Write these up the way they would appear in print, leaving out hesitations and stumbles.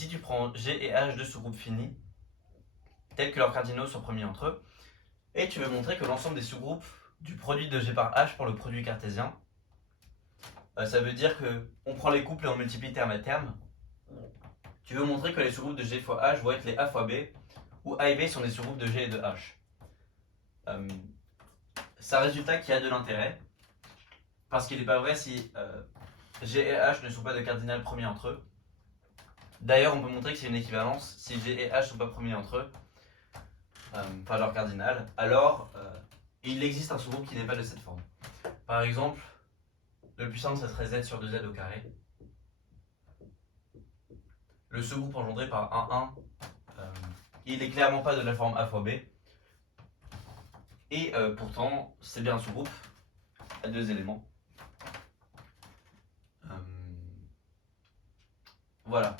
Ici, tu prends G et H, deux sous-groupes finis, tels que leurs cardinaux sont premiers entre eux, et tu veux montrer que l'ensemble des sous-groupes du produit de G par H pour le produit cartésien, ça veut dire qu'on prend les couples et on multiplie terme à terme. Tu veux montrer que les sous-groupes de G fois H vont être les A fois B, où A et B sont des sous-groupes de G et de H. C'est un résultat qui a de l'intérêt, parce qu'il n'est pas vrai si G et H ne sont pas de cardinal premier entre eux. D'ailleurs, on peut montrer que c'est une équivalence si G et H ne sont pas premiers entre eux, enfin leur cardinal, alors il existe un sous-groupe qui n'est pas de cette forme. Par exemple, le plus simple, ça serait Z sur 2Z au carré. Le sous-groupe engendré par 1, il n'est clairement pas de la forme A fois B. Et pourtant, c'est bien un sous-groupe à deux éléments. Voilà.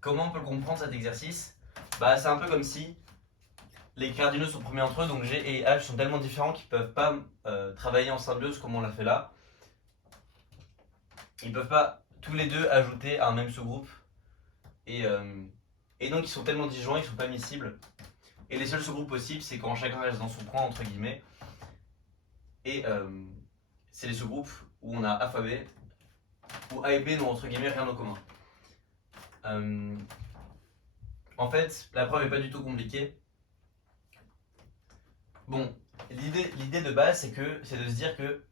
Comment on peut comprendre cet exercice? C'est un peu comme si les cardinaux sont premiers entre eux, donc G et H sont tellement différents qu'ils ne peuvent pas travailler en symbiose comme on l'a fait là. Ils ne peuvent pas tous les deux ajouter à un même sous-groupe. Et donc ils sont tellement disjoints, ils ne sont pas miscibles. Et les seuls sous-groupes possibles, c'est quand chacun reste dans son coin, entre guillemets. Et c'est les sous-groupes où on a A fois B, où A et B n'ont entre guillemets rien en commun. En fait, la preuve n'est pas du tout compliquée. Bon, l'idée de base, c'est de se dire que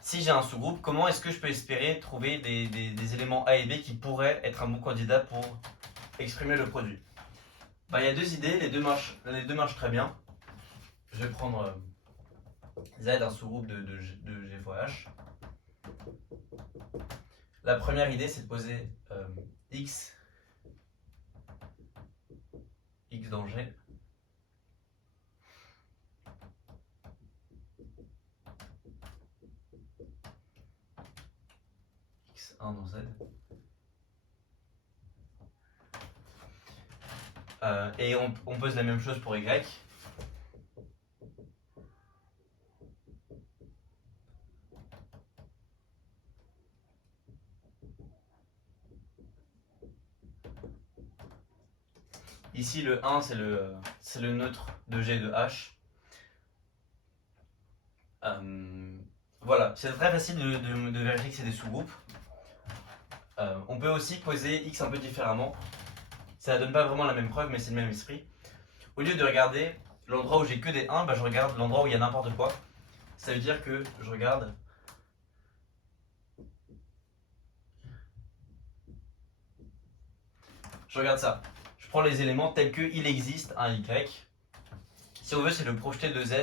si j'ai un sous-groupe, comment est-ce que je peux espérer trouver des éléments A et B qui pourraient être un bon candidat pour exprimer le produit? Il y a deux idées, les deux marchent très bien. Je vais prendre Z, un sous-groupe de G fois H. La première idée, c'est de poser X dans G. X1 dans Z. Et on pose la même chose pour Y. Ici, le 1, c'est le neutre de G de H. Voilà, c'est très facile de vérifier que c'est des sous-groupes. On peut aussi poser X un peu différemment. Ça ne donne pas vraiment la même preuve, mais c'est le même esprit. Au lieu de regarder l'endroit où j'ai que des 1, je regarde l'endroit où il y a n'importe quoi. Ça veut dire que je regarde ça. Je prends les éléments tels qu'il existe un Y. Si on veut, c'est le projeté de Z.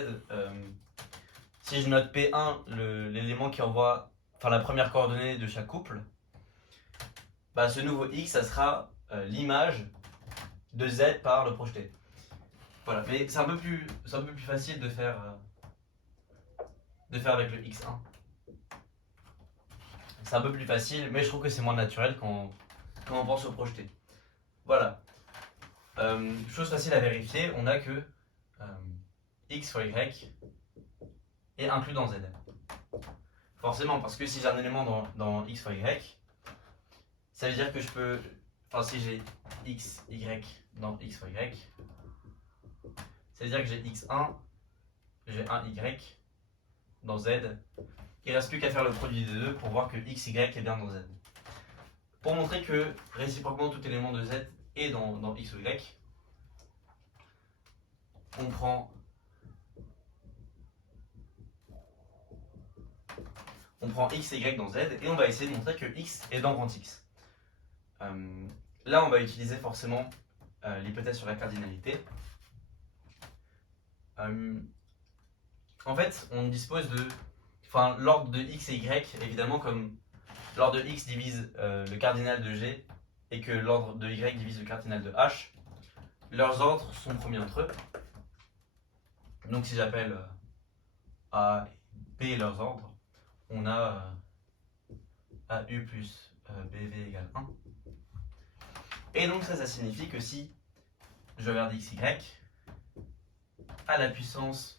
Si je note P1, l'élément qui envoie, la première coordonnée de chaque couple, ce nouveau X, ça sera l'image de Z par le projeté. Voilà, mais c'est un peu plus facile de faire avec le X1. C'est un peu plus facile, mais je trouve que c'est moins naturel quand on pense au projeté. Voilà. Chose facile à vérifier, on a que X fois Y est inclus dans Z. Forcément, parce que si j'ai un élément dans X fois Y, ça veut dire que je peux... si j'ai X, Y dans X fois Y, ça veut dire que j'ai X1, j'ai un Y dans Z. Il ne reste plus qu'à faire le produit des deux pour voir que X, Y est bien dans Z. Pour montrer que réciproquement tout élément de Z est dans X ou Y, on prend X et Y dans Z et on va essayer de montrer que X est dans grand X. Là, on va utiliser forcément l'hypothèse sur la cardinalité. En fait, on dispose de... l'ordre de X et Y, évidemment, comme l'ordre de X divise le cardinal de G et que l'ordre de Y divise le cardinal de H, leurs ordres sont premiers entre eux. Donc si j'appelle A et B leurs ordres, on a AU plus BV égale 1. Et donc ça signifie que si je regarde XY, à la puissance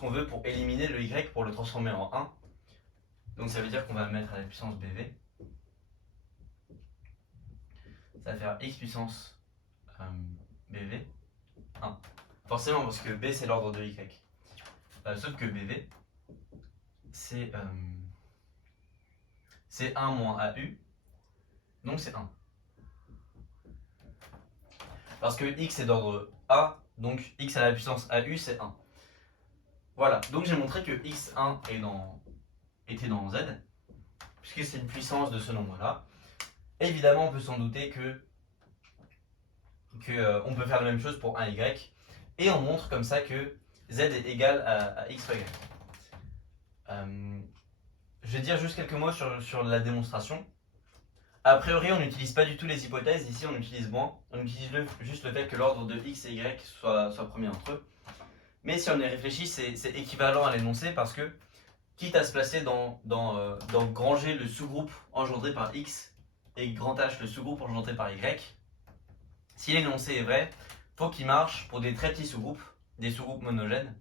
qu'on veut pour éliminer le Y pour le transformer en 1, Donc ça veut dire qu'on va mettre à la puissance BV. Ça va faire x puissance BV 1. Forcément parce que B c'est l'ordre de y. Sauf que BV c'est 1 moins AU, donc c'est 1. Parce que x est d'ordre A, donc x à la puissance AU c'est 1. Voilà, donc j'ai montré que x1 était dans Z, puisque c'est une puissance de ce nombre-là. Évidemment, on peut s'en douter que on peut faire la même chose pour 1y, et on montre comme ça que z est égal à x fois y. Je vais dire juste quelques mots sur la démonstration. A priori, on n'utilise pas du tout les hypothèses, ici on utilise moins, on utilise juste le fait que l'ordre de x et y soit premier entre eux. Mais si on y réfléchit, c'est équivalent à l'énoncé parce que, quitte à se placer dans grand G le sous-groupe engendré par x et grand H le sous-groupe engendré par y, si l'énoncé est vrai, faut qu'il marche pour des très petits sous-groupes, des sous-groupes monogènes.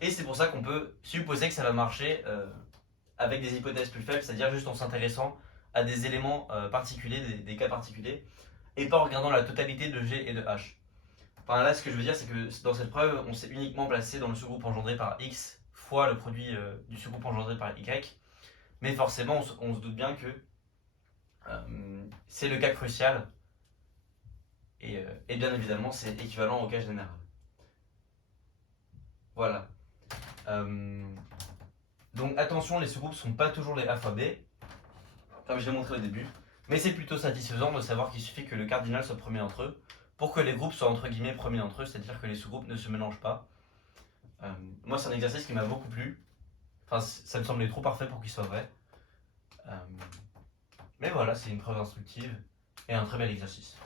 Et c'est pour ça qu'on peut supposer que ça va marcher avec des hypothèses plus faibles, c'est-à-dire juste en s'intéressant à des éléments particuliers, des cas particuliers, et pas en regardant la totalité de G et de H. Enfin là, ce que je veux dire, c'est que dans cette preuve, on s'est uniquement placé dans le sous-groupe engendré par x fois le produit du sous-groupe engendré par y. Mais forcément, on se doute bien que c'est le cas crucial. Et bien évidemment, c'est équivalent au cas général. Voilà. Donc attention, les sous-groupes ne sont pas toujours les A fois B, comme je l'ai montré au début. Mais c'est plutôt satisfaisant de savoir qu'il suffit que le cardinal soit premier entre eux pour que les groupes soient entre guillemets premiers entre eux, c'est-à-dire que les sous-groupes ne se mélangent pas. Moi, c'est un exercice qui m'a beaucoup plu. Enfin, ça me semblait trop parfait pour qu'il soit vrai. Mais voilà, c'est une preuve instructive et un très bel exercice.